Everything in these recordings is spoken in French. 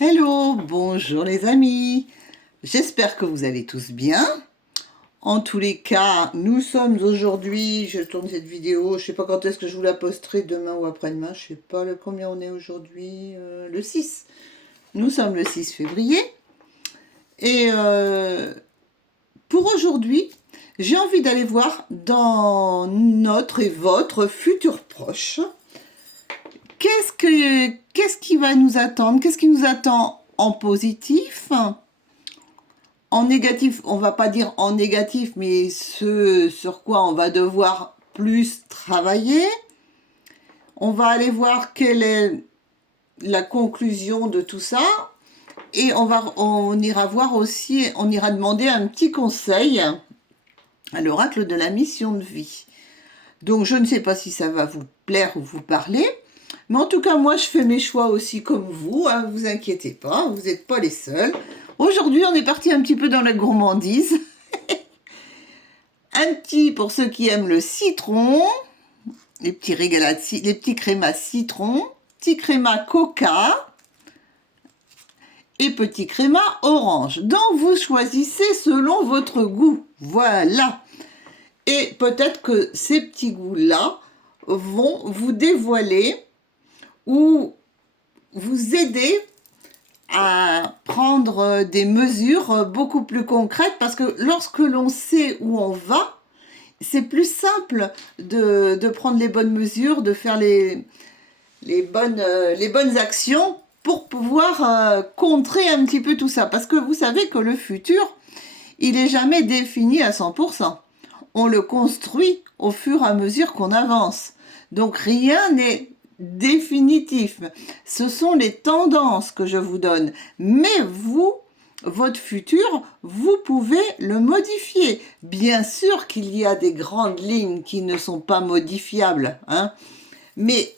Hello, bonjour les amis. J'espère que vous allez tous bien. En tous les cas, nous sommes aujourd'hui, je tourne cette vidéo, je sais pas quand est-ce que je vous la posterai, demain ou après-demain, je sais pas combien on est aujourd'hui, le 6. Nous sommes le 6 février. Et pour aujourd'hui, j'ai envie d'aller voir dans notre et votre futur proche. Qu'est-ce qui va nous attendre? Qu'est-ce qui nous attend en positif? En négatif, on va pas dire en négatif, mais ce sur quoi on va devoir plus travailler. On va aller voir quelle est la conclusion de tout ça. Et on ira voir aussi, on ira demander un petit conseil à l'oracle de la mission de vie. Donc je ne sais pas si ça va vous plaire ou vous parler. Mais en tout cas, moi, je fais mes choix aussi comme vous. Hein, vous inquiétez pas, vous n'êtes pas les seuls. Aujourd'hui, on est parti un petit peu dans la gourmandise. Un petit pour ceux qui aiment le citron, les petits régalades, les petits crémas citron, petit créma coca et petit créma orange. Donc, vous choisissez selon votre goût. Voilà. Et peut-être que ces petits goûts-là vont vous dévoiler ou vous aider à prendre des mesures beaucoup plus concrètes parce que lorsque l'on sait où on va, c'est plus simple de prendre les bonnes mesures, de faire les bonnes actions pour pouvoir contrer un petit peu tout ça. Parce que vous savez que le futur, il n'est jamais défini à 100%. On le construit au fur et à mesure qu'on avance. Donc rien n'est définitif. Ce sont les tendances que je vous donne. Mais vous, votre futur, vous pouvez le modifier. Bien sûr qu'il y a des grandes lignes qui ne sont pas modifiables, hein, mais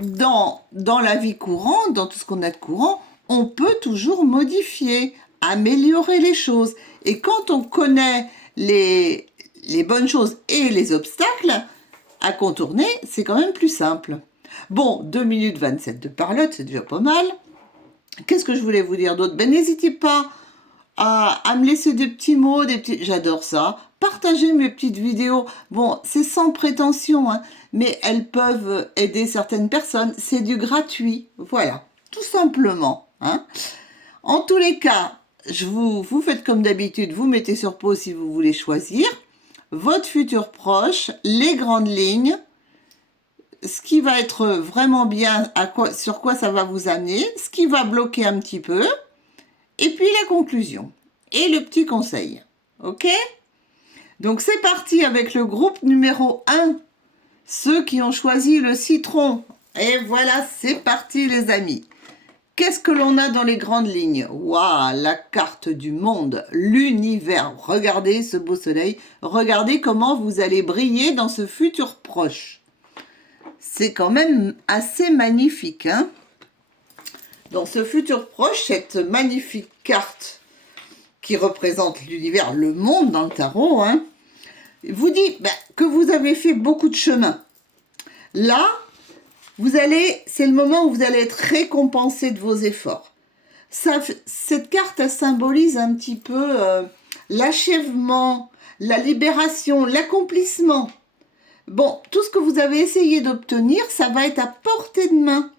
dans la vie courante, dans tout ce qu'on a de courant, on peut toujours modifier, améliorer les choses. Et quand on connaît les bonnes choses et les obstacles à contourner, c'est quand même plus simple. Bon, 2 minutes 27 de parlotte, c'est déjà pas mal. Qu'est-ce que je voulais vous dire d'autre? Ben, n'hésitez pas à me laisser des petits mots, j'adore ça. Partagez mes petites vidéos. Bon, c'est sans prétention, hein, mais elles peuvent aider certaines personnes. C'est du gratuit, voilà, tout simplement. Hein. En tous les cas, vous faites comme d'habitude, vous mettez sur pause si vous voulez choisir votre futur proche, les grandes lignes, ce qui va être vraiment bien, sur quoi ça va vous amener, ce qui va bloquer un petit peu, et puis la conclusion et le petit conseil. Ok? Donc c'est parti avec le groupe numéro 1, ceux qui ont choisi le citron. Et voilà, c'est parti les amis. Qu'est-ce que l'on a dans les grandes lignes? Waouh, la carte du monde, l'univers. Regardez ce beau soleil. Regardez comment vous allez briller dans ce futur proche. C'est quand même assez magnifique. Hein, dans ce futur proche, cette magnifique carte qui représente l'univers, le monde dans le tarot, hein, vous dit que vous avez fait beaucoup de chemin. Là, c'est le moment où vous allez être récompensé de vos efforts. Cette carte, elle symbolise un petit peu l'achèvement, la libération, l'accomplissement. Bon, tout ce que vous avez essayé d'obtenir, ça va être à portée de main.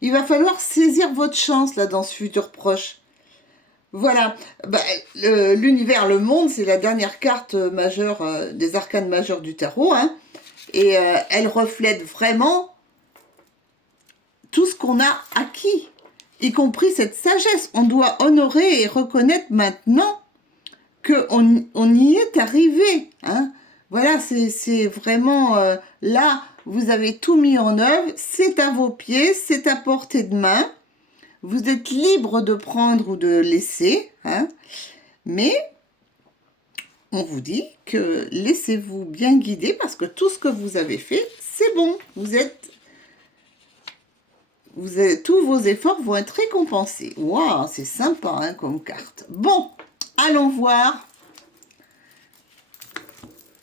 Il va falloir saisir votre chance là dans ce futur proche. Voilà, l'univers, le monde, c'est la dernière carte majeure des arcanes majeures du tarot, hein, et elle reflète vraiment tout ce qu'on a acquis, y compris cette sagesse. On doit honorer et reconnaître maintenant qu'on y est arrivé. Hein. Voilà, c'est vraiment là, vous avez tout mis en œuvre, c'est à vos pieds, c'est à portée de main. Vous êtes libre de prendre ou de laisser, hein, mais on vous dit que laissez-vous bien guider parce que tout ce que vous avez fait, c'est bon. Tous vos efforts vont être récompensés. Waouh, c'est sympa hein, comme carte. Bon, allons voir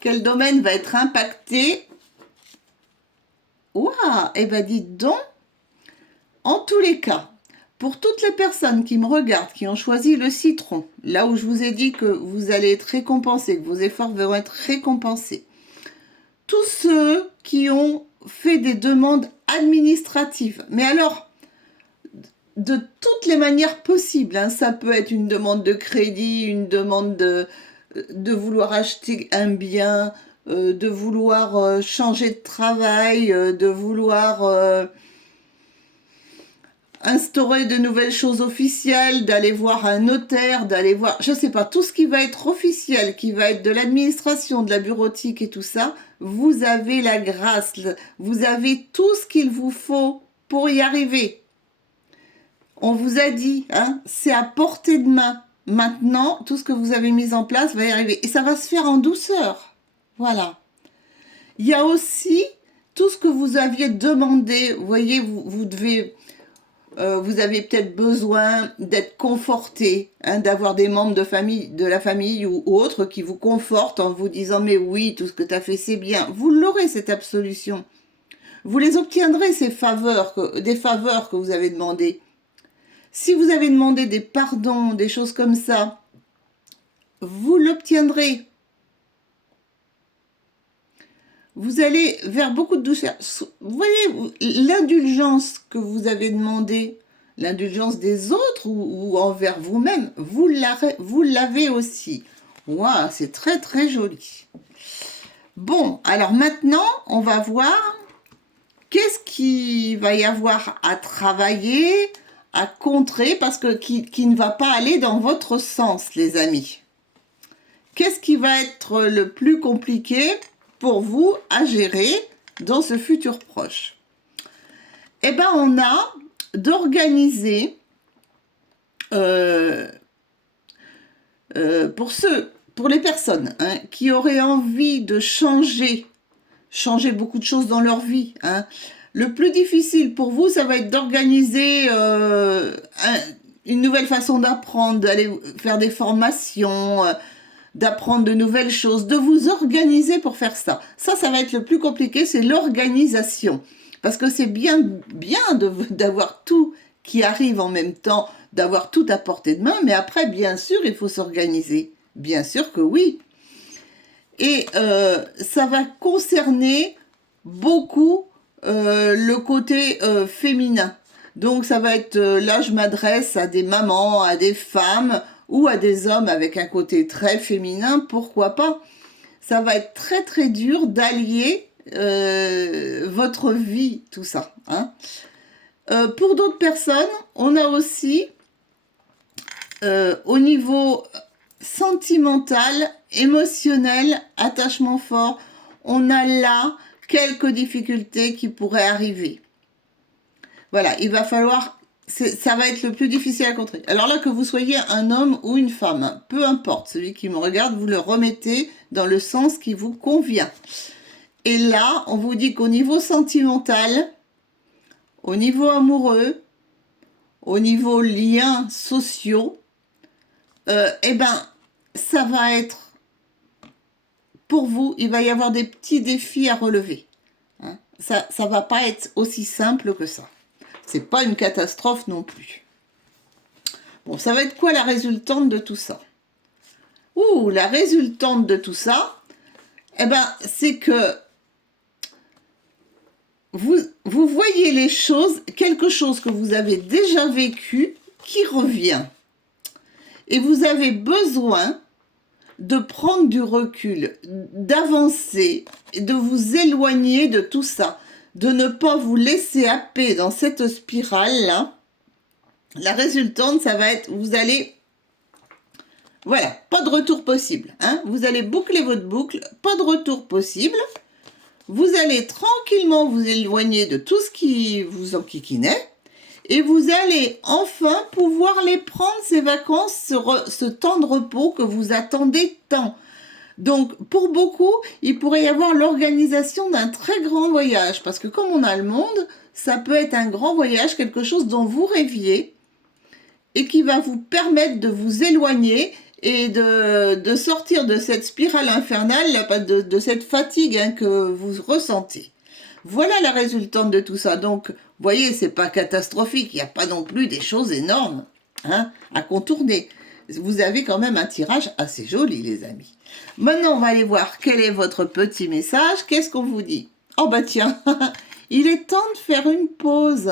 quel domaine va être impacté. Waouh, eh ben dites donc, en tous les cas, Pour toutes les personnes qui me regardent, qui ont choisi le citron, là où je vous ai dit que vous allez être récompensés, que vos efforts vont être récompensés, tous ceux qui ont fait des demandes administratives, mais alors de toutes les manières possibles, hein, ça peut être une demande de crédit, une demande de vouloir acheter un bien, de vouloir changer de travail, de vouloir instaurer de nouvelles choses officielles, d'aller voir un notaire, d'aller voir, je sais pas, tout ce qui va être officiel, qui va être de l'administration, de la bureautique et tout ça, vous avez la grâce, vous avez tout ce qu'il vous faut pour y arriver. On vous a dit, hein, c'est à portée de main. Maintenant, tout ce que vous avez mis en place va y arriver. Et ça va se faire en douceur. Voilà. Il y a aussi tout ce que vous aviez demandé. Vous voyez, vous devez... vous avez peut-être besoin d'être conforté, hein, d'avoir des membres de la famille ou autres qui vous confortent en vous disant « Mais oui, tout ce que tu as fait, c'est bien ». Vous l'aurez, cette absolution. Vous les obtiendrez, des faveurs que vous avez demandées. Si vous avez demandé des pardons, des choses comme ça, vous l'obtiendrez. Vous allez vers beaucoup de douceur. Vous voyez, l'indulgence que vous avez demandé, l'indulgence des autres ou envers vous-même, vous l'avez aussi. Waouh, c'est très très joli. Bon, alors maintenant, on va voir qu'est-ce qu'il va y avoir à travailler, à contrer, parce que qui ne va pas aller dans votre sens, les amis. Qu'est-ce qui va être le plus compliqué pour vous à gérer dans ce futur proche? Eh bien, on a d'organiser, pour les personnes, hein, qui auraient envie de changer beaucoup de choses dans leur vie, hein. Le plus difficile pour vous, ça va être d'organiser une nouvelle façon d'apprendre, d'aller faire des formations, d'apprendre de nouvelles choses, de vous organiser pour faire ça. Ça va être le plus compliqué, c'est l'organisation. Parce que c'est bien d'avoir tout qui arrive en même temps, d'avoir tout à portée de main, mais après, bien sûr, il faut s'organiser. Bien sûr que oui. Et ça va concerner beaucoup le côté féminin. Donc ça va être, là je m'adresse à des mamans, à des femmes ou à des hommes avec un côté très féminin, pourquoi pas. Ça va être très très dur d'allier votre vie, tout ça, hein. Pour d'autres personnes, on a aussi au niveau sentimental, émotionnel, attachement fort, on a là quelques difficultés qui pourraient arriver. Voilà, il va falloir, ça va être le plus difficile à contrer. Alors là, que vous soyez un homme ou une femme, peu importe, celui qui me regarde, vous le remettez dans le sens qui vous convient. Et là, on vous dit qu'au niveau sentimental, au niveau amoureux, au niveau liens sociaux, eh ben, ça va être, pour vous, il va y avoir des petits défis à relever. Hein. Ça va pas être aussi simple que ça. C'est pas une catastrophe non plus. Bon, ça va être quoi la résultante de tout ça? La résultante de tout ça, eh ben, c'est que vous voyez les choses, quelque chose que vous avez déjà vécu qui revient. Et vous avez besoin de prendre du recul, d'avancer, de vous éloigner de tout ça, de ne pas vous laisser happer dans cette spirale-là. La résultante, ça va être, vous allez, voilà, pas de retour possible, hein. Vous allez boucler votre boucle, pas de retour possible. Vous allez tranquillement vous éloigner de tout ce qui vous enquiquinait. Et vous allez enfin pouvoir les prendre, ces vacances, ce temps de repos que vous attendez tant. Donc, pour beaucoup, il pourrait y avoir l'organisation d'un très grand voyage. Parce que comme on a le monde, ça peut être un grand voyage, quelque chose dont vous rêviez et qui va vous permettre de vous éloigner et de sortir de cette spirale infernale, de cette fatigue, hein, que vous ressentez. Voilà la résultante de tout ça. Donc, voyez, c'est pas catastrophique, il n'y a pas non plus des choses énormes hein, à contourner. Vous avez quand même un tirage assez joli, les amis. Maintenant, on va aller voir quel est votre petit message. Qu'est-ce qu'on vous dit? Oh bah tiens, il est temps de faire une pause.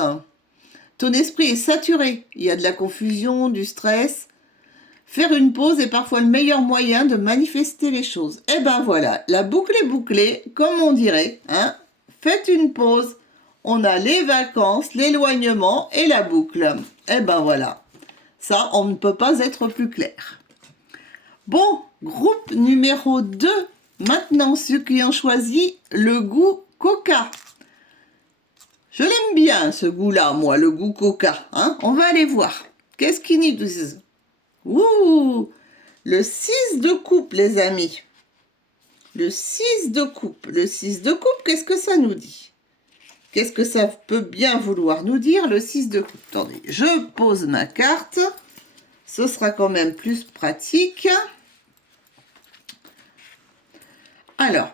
Ton esprit est saturé. Il y a de la confusion, du stress. Faire une pause est parfois le meilleur moyen de manifester les choses. Eh ben voilà, la boucle est bouclée, comme on dirait. Hein. Faites une pause. On a les vacances, l'éloignement et la boucle. Eh ben voilà. Ça, on ne peut pas être plus clair. Bon, groupe numéro 2. Maintenant, ceux qui ont choisi le goût coca. Je l'aime bien, ce goût-là, moi, le goût coca. Hein. On va aller voir. Qu'est-ce qu'ils nous disent? Ouh, le 6 de coupe, les amis. Le 6 de coupe. Le 6 de coupe, qu'est-ce que ça nous dit? Qu'est-ce que ça peut bien vouloir nous dire, le 6 de coupe? Attendez, je pose ma carte. Ce sera quand même plus pratique. Alors,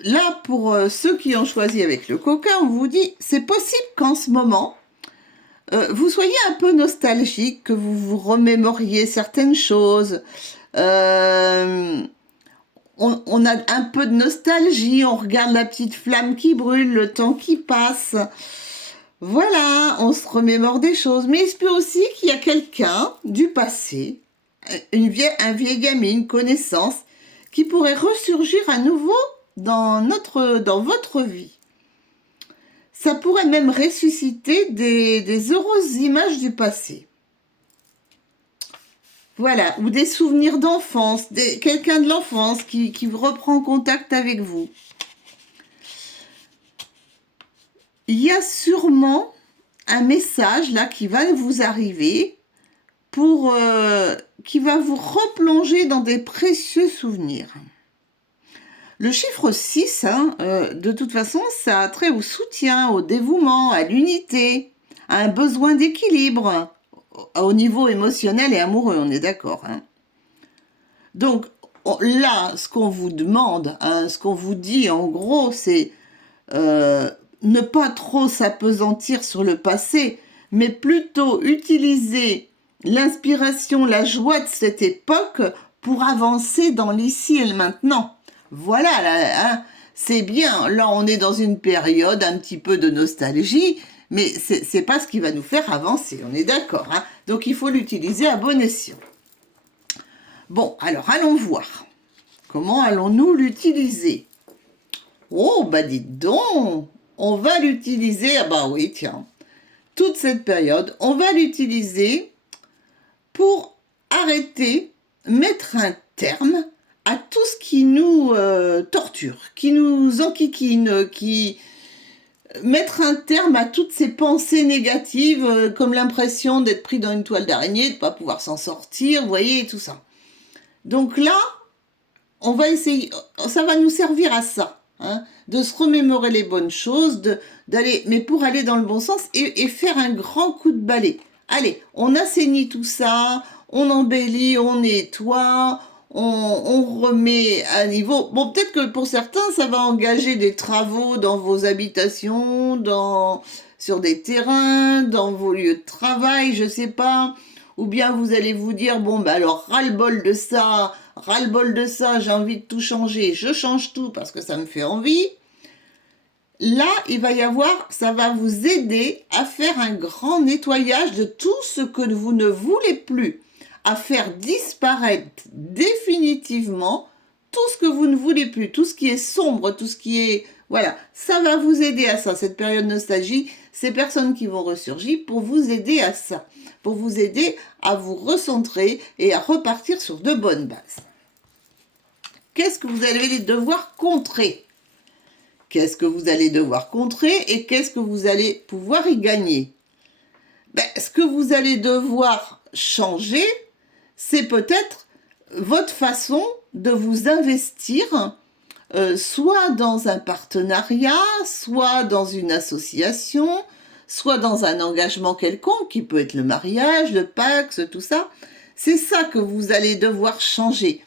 là, pour ceux qui ont choisi avec le coca, on vous dit, c'est possible qu'en ce moment, vous soyez un peu nostalgique, que vous vous remémoriez certaines choses. On a un peu de nostalgie, on regarde la petite flamme qui brûle, le temps qui passe. Voilà, on se remémore des choses. Mais il se peut aussi qu'il y a quelqu'un du passé, un vieil ami, une connaissance, qui pourrait ressurgir à nouveau dans votre vie. Ça pourrait même ressusciter des heureuses images du passé. Voilà, ou des souvenirs d'enfance, quelqu'un de l'enfance qui reprend contact avec vous. Il y a sûrement un message là qui va vous arriver qui va vous replonger dans des précieux souvenirs. Le chiffre 6, de toute façon, ça a trait au soutien, au dévouement, à l'unité, à un besoin d'équilibre au niveau émotionnel et amoureux, on est d'accord. Hein. Donc là, ce qu'on vous demande, ce qu'on vous dit en gros, c'est ne pas trop s'apesantir sur le passé, mais plutôt utiliser l'inspiration, la joie de cette époque pour avancer dans l'ici et le maintenant. Voilà, là, hein, c'est bien. Là, on est dans une période un petit peu de nostalgie, mais c'est pas ce qui va nous faire avancer, on est d'accord. Hein. Donc, il faut l'utiliser à bon escient. Bon, alors, allons voir. Comment allons-nous l'utiliser? Oh, bah dites donc, on va l'utiliser, ah bah oui, tiens, toute cette période, on va l'utiliser pour arrêter, mettre un terme à tout ce qui nous torture, qui nous enquiquine, mettre un terme à toutes ces pensées négatives, comme l'impression d'être pris dans une toile d'araignée, de ne pas pouvoir s'en sortir, vous voyez, tout ça. Donc là, on va essayer, ça va nous servir à ça, hein, de se remémorer les bonnes choses, mais pour aller dans le bon sens et faire un grand coup de balai. Allez, on assainit tout ça, on embellit, on nettoie, on remet à niveau. Bon, peut-être que pour certains, ça va engager des travaux dans vos habitations, sur des terrains, dans vos lieux de travail, je sais pas. Ou bien vous allez vous dire, bon, bah alors, ras-le-bol de ça, j'ai envie de tout changer, je change tout parce que ça me fait envie. Là, ça va vous aider à faire un grand nettoyage de tout ce que vous ne voulez plus, à faire disparaître définitivement tout ce que vous ne voulez plus, tout ce qui est sombre, tout ce qui est... Voilà, ça va vous aider à ça, cette période nostalgie, ces personnes qui vont ressurgir pour vous aider à ça, pour vous aider à vous recentrer et à repartir sur de bonnes bases. Qu'est-ce que vous allez devoir contrer ? Qu'est-ce que vous allez devoir contrer et qu'est-ce que vous allez pouvoir y gagner? Ce que vous allez devoir changer, c'est peut-être votre façon de vous investir, soit dans un partenariat, soit dans une association, soit dans un engagement quelconque, qui peut être le mariage, le Pacs, tout ça. C'est ça que vous allez devoir changer.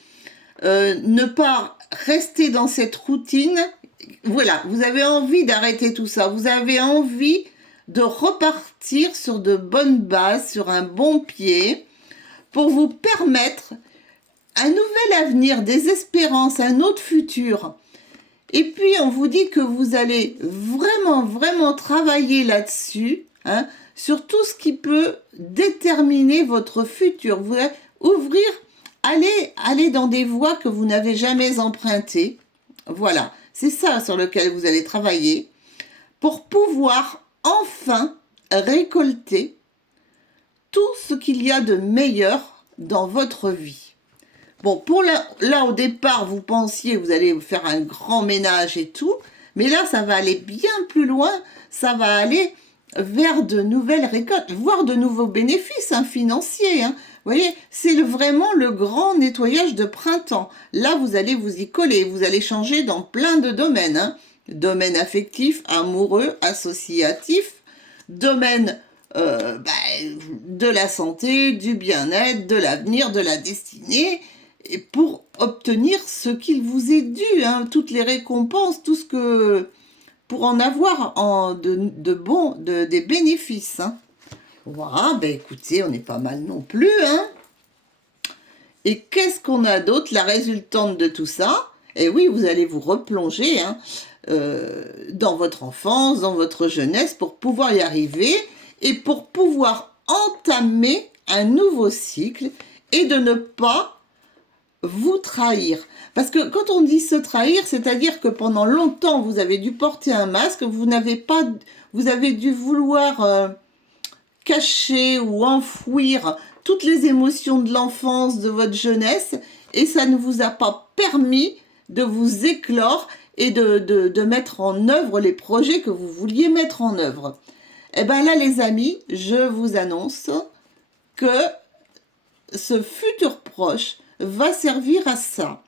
Ne pas rester dans cette routine. Voilà, vous avez envie d'arrêter tout ça. Vous avez envie de repartir sur de bonnes bases, sur un bon pied, pour vous permettre un nouvel avenir, des espérances, un autre futur. Et puis, on vous dit que vous allez vraiment, vraiment travailler là-dessus, hein, sur tout ce qui peut déterminer votre futur. Vous allez ouvrir, aller dans des voies que vous n'avez jamais empruntées. Voilà, c'est ça sur lequel vous allez travailler pour pouvoir enfin récolter tout ce qu'il y a de meilleur dans votre vie. Bon, là, au départ, vous pensiez vous allez faire un grand ménage et tout, mais là, ça va aller bien plus loin, ça va aller vers de nouvelles récoltes, voire de nouveaux bénéfices financiers. Vous voyez, c'est vraiment le grand nettoyage de printemps. Là, vous allez vous y coller, vous allez changer dans plein de domaines. Domaine affectif, amoureux, associatif, domaine de la santé, du bien-être, de l'avenir, de la destinée, et pour obtenir ce qu'il vous est dû, toutes les récompenses, tout ce que... pour en avoir des bénéfices. Voilà, écoutez, on n'est pas mal non plus. Et qu'est-ce qu'on a d'autre? La résultante de tout ça, et oui, vous allez vous replonger dans votre enfance, dans votre jeunesse, pour pouvoir y arriver et pour pouvoir entamer un nouveau cycle et de ne pas vous trahir. Parce que quand on dit se trahir, c'est-à-dire que pendant longtemps, vous avez dû porter un masque, vous avez dû vouloir cacher ou enfouir toutes les émotions de l'enfance, de votre jeunesse, et ça ne vous a pas permis de vous éclore et de mettre en œuvre les projets que vous vouliez mettre en œuvre. Eh bien là, les amis, je vous annonce que ce futur proche va servir à ça.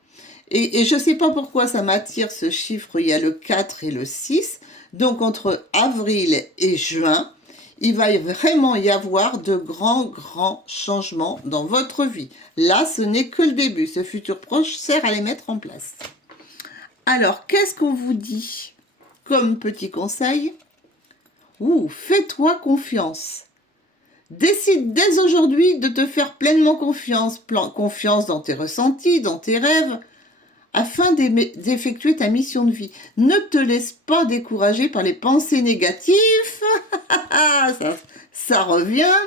Et je ne sais pas pourquoi ça m'attire ce chiffre, il y a le 4 et le 6. Donc entre avril et juin, il va vraiment y avoir de grands changements dans votre vie. Là, ce n'est que le début. Ce futur proche sert à les mettre en place. Alors, qu'est-ce qu'on vous dit comme petit conseil? Fais-toi confiance. Décide dès aujourd'hui de te faire pleinement confiance dans tes ressentis, dans tes rêves, afin d'effectuer ta mission de vie. Ne te laisse pas décourager par les pensées négatives, ça revient,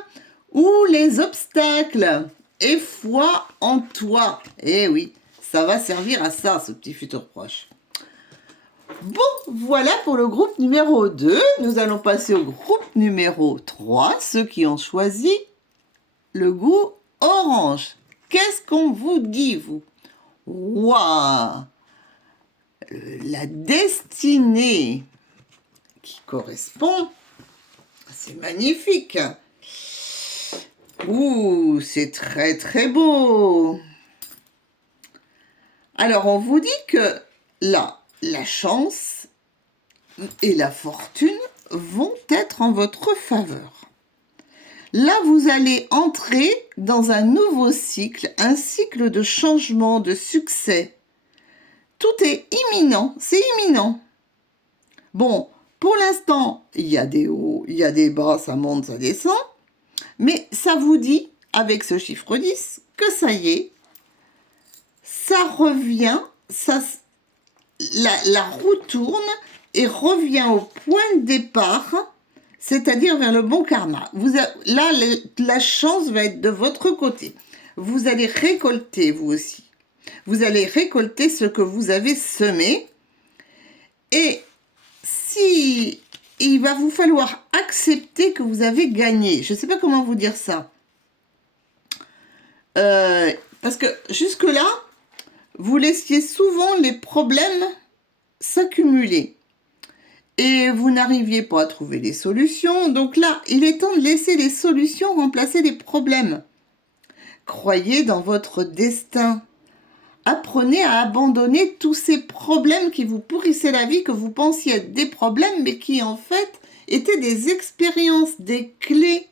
ou les obstacles. Et foi en toi. Eh oui, ça va servir à ça, ce petit futur proche. Bon, voilà pour le groupe numéro 2. Nous allons passer au groupe numéro 3, ceux qui ont choisi le goût orange. Qu'est-ce qu'on vous dit, vous? Waouh! La destinée qui correspond, c'est magnifique. C'est très beau. Alors, on vous dit que là, la chance et la fortune vont être en votre faveur. Là, vous allez entrer dans un nouveau cycle, un cycle de changement, de succès. Tout est imminent, c'est imminent. Bon, pour l'instant, il y a des hauts, il y a des bas, ça monte, ça descend. Mais ça vous dit, avec ce chiffre 10, que ça y est, ça revient, la roue tourne et revient au point de départ, c'est-à-dire vers le bon karma. Là, la chance va être de votre côté. Vous allez récolter, vous aussi. Vous allez récolter ce que vous avez semé. Et si il va vous falloir accepter que vous avez gagné. Je ne sais pas comment vous dire ça. Parce que jusque-là, vous laissiez souvent les problèmes s'accumuler. Et vous n'arriviez pas à trouver les solutions. Donc là, il est temps de laisser les solutions remplacer les problèmes. Croyez dans votre destin. Apprenez à abandonner tous ces problèmes qui vous pourrissaient la vie, que vous pensiez être des problèmes, mais qui en fait étaient des expériences, des clés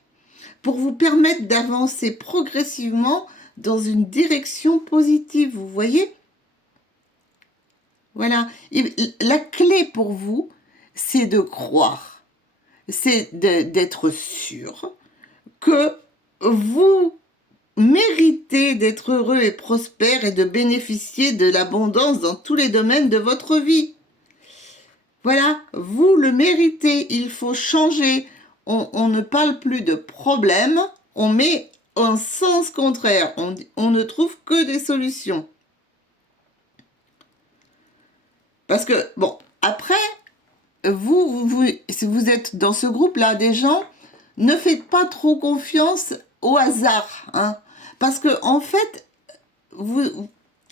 pour vous permettre d'avancer progressivement dans une direction positive. Vous voyez? Voilà. La clé pour vous, c'est de croire. c'est d'être sûr que vous méritez d'être heureux et prospère et de bénéficier de l'abondance dans tous les domaines de votre vie. Voilà, vous le méritez, il faut changer. On ne parle plus de problème, on met en sens contraire, on ne trouve que des solutions. Parce que, bon, après, si vous êtes dans ce groupe-là des gens, ne faites pas trop confiance au hasard, hein, parce que en fait,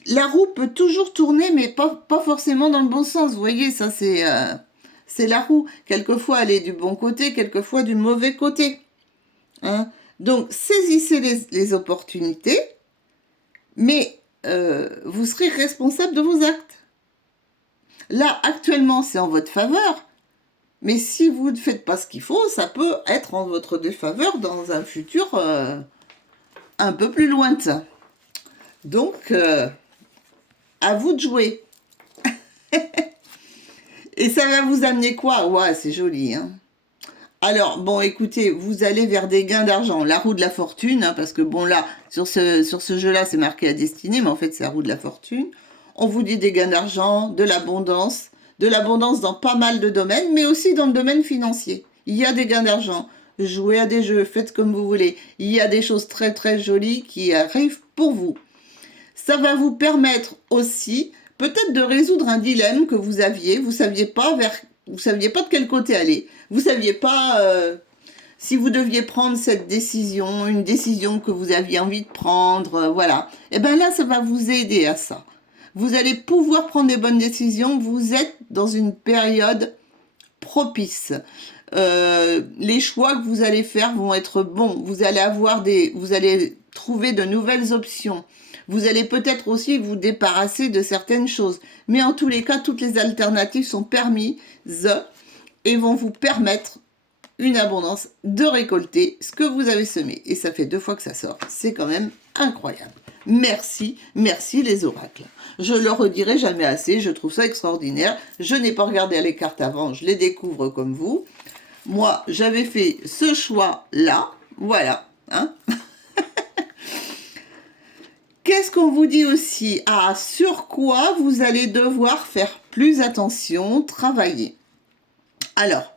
la roue peut toujours tourner, mais pas forcément dans le bon sens. Vous voyez, ça c'est la roue. Quelquefois, elle est du bon côté, quelquefois du mauvais côté. Hein. Donc, saisissez les opportunités, mais vous serez responsable de vos actes. Là, actuellement, c'est en votre faveur. Mais si vous ne faites pas ce qu'il faut, ça peut être en votre défaveur dans un futur un peu plus lointain. Donc, à vous de jouer. Et ça va vous amener quoi? Ouais, c'est joli, hein. Alors, bon, écoutez, vous allez vers des gains d'argent. La roue de la fortune, hein, parce que bon, là, sur ce jeu-là, c'est marqué à destinée, mais en fait, c'est la roue de la fortune. On vous dit des gains d'argent, de l'abondance dans pas mal de domaines, mais aussi dans le domaine financier. Il y a des gains d'argent. Jouez à des jeux, faites comme vous voulez. Il y a des choses très très jolies qui arrivent pour vous. Ça va vous permettre aussi peut-être de résoudre un dilemme que vous aviez. Vous saviez pas de quel côté aller. Vous saviez pas si vous deviez prendre cette décision, une décision que vous aviez envie de prendre, voilà. Et bien là, ça va vous aider à ça. Vous allez pouvoir prendre des bonnes décisions. Vous êtes dans une période propice. Les choix que vous allez faire vont être bons. Vous allez trouver de nouvelles options. Vous allez peut-être aussi vous débarrasser de certaines choses. Mais en tous les cas, toutes les alternatives sont permises et vont vous permettre une abondance de récolter ce que vous avez semé. Et ça fait 2 fois que ça sort. C'est quand même incroyable. Merci, merci les oracles. Je le redirai jamais assez, je trouve ça extraordinaire. Je n'ai pas regardé les cartes avant, je les découvre comme vous. Moi, j'avais fait ce choix-là, voilà. Hein. Qu'est-ce qu'on vous dit aussi? Ah, sur quoi vous allez devoir faire plus attention, travailler. Alors,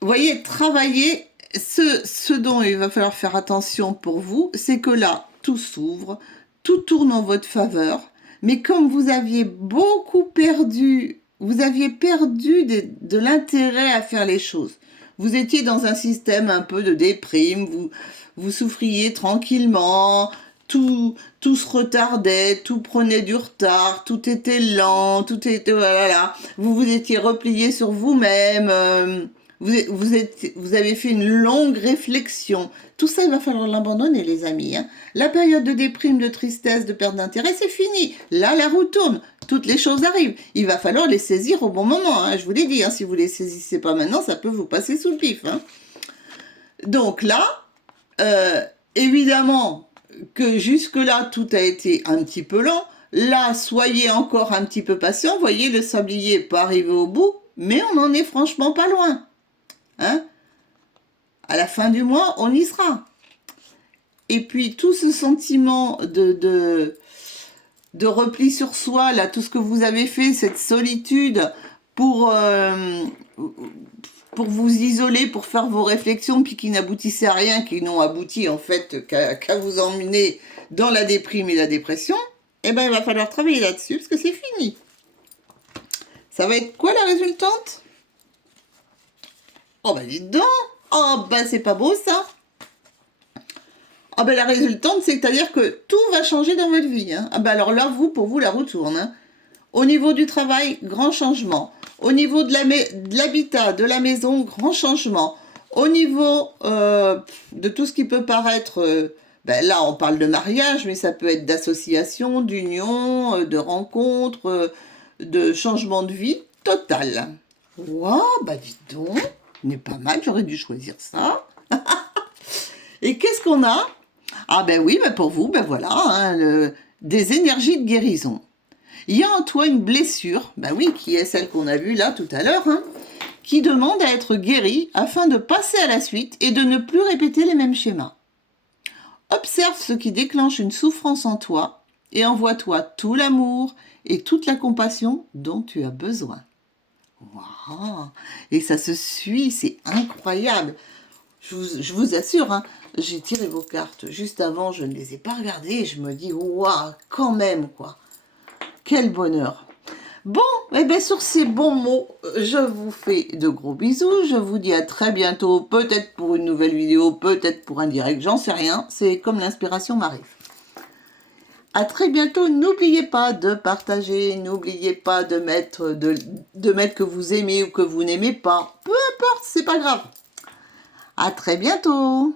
vous voyez, travailler, ce dont il va falloir faire attention pour vous, c'est que là, tout s'ouvre, tout tourne en votre faveur, mais comme vous aviez beaucoup perdu, vous aviez perdu de l'intérêt à faire les choses. Vous étiez dans un système un peu de déprime, vous souffriez tranquillement, tout se retardait, tout prenait du retard, tout était lent, tout était... Voilà, vous étiez replié sur vous-même... Vous avez fait une longue réflexion. Tout ça, il va falloir l'abandonner, les amis. Hein. La période de déprime, de tristesse, de perte d'intérêt, c'est fini. Là, la roue tourne. Toutes les choses arrivent. Il va falloir les saisir au bon moment. Hein. Je vous l'ai dit, hein, si vous ne les saisissez pas maintenant, ça peut vous passer sous le pif. Hein. Donc là, évidemment que jusque-là, tout a été un petit peu lent. Là, soyez encore un petit peu patient. Vous voyez, le sablier n'est pas arrivé au bout, mais on n'en est franchement pas loin. Hein? À la fin du mois, on y sera. Et puis, tout ce sentiment de repli sur soi, là, tout ce que vous avez fait, cette solitude pour vous isoler, pour faire vos réflexions, puis qui n'aboutissaient à rien, qui n'ont abouti, en fait, qu'à vous emmener dans la déprime et la dépression, eh ben, il va falloir travailler là-dessus, parce que c'est fini. Ça va être quoi, la résultante? Oh bah dites donc. Oh bah c'est pas beau ça. Ah bah la résultante, c'est-à-dire que tout va changer dans votre vie. Hein. Ah bah alors là, pour vous, la roue tourne. Hein. Au niveau du travail, grand changement. Au niveau de l'habitat, de la maison, grand changement. Au niveau de tout ce qui peut paraître... là, on parle de mariage, mais ça peut être d'association, d'union, de rencontre, de changement de vie total. Waouh, bah dites donc. N'est pas mal, j'aurais dû choisir ça. Et qu'est-ce qu'on a? Ah ben oui, ben pour vous, ben voilà, hein, des énergies de guérison. Il y a en toi une blessure, ben oui, qui est celle qu'on a vue là tout à l'heure, hein, qui demande à être guéri afin de passer à la suite et de ne plus répéter les mêmes schémas. Observe ce qui déclenche une souffrance en toi et envoie-toi tout l'amour et toute la compassion dont tu as besoin. Wow. Et ça se suit, c'est incroyable. Je vous assure, hein, j'ai tiré vos cartes juste avant, je ne les ai pas regardées et je me dis, waouh, quand même, quoi. Quel bonheur. Bon, et bien sur ces bons mots, je vous fais de gros bisous. Je vous dis à très bientôt, peut-être pour une nouvelle vidéo, peut-être pour un direct, j'en sais rien. C'est comme l'inspiration m'arrive. À très bientôt. N'oubliez pas de partager, n'oubliez pas de mettre que vous aimez ou que vous n'aimez pas. Peu importe, c'est pas grave. À très bientôt.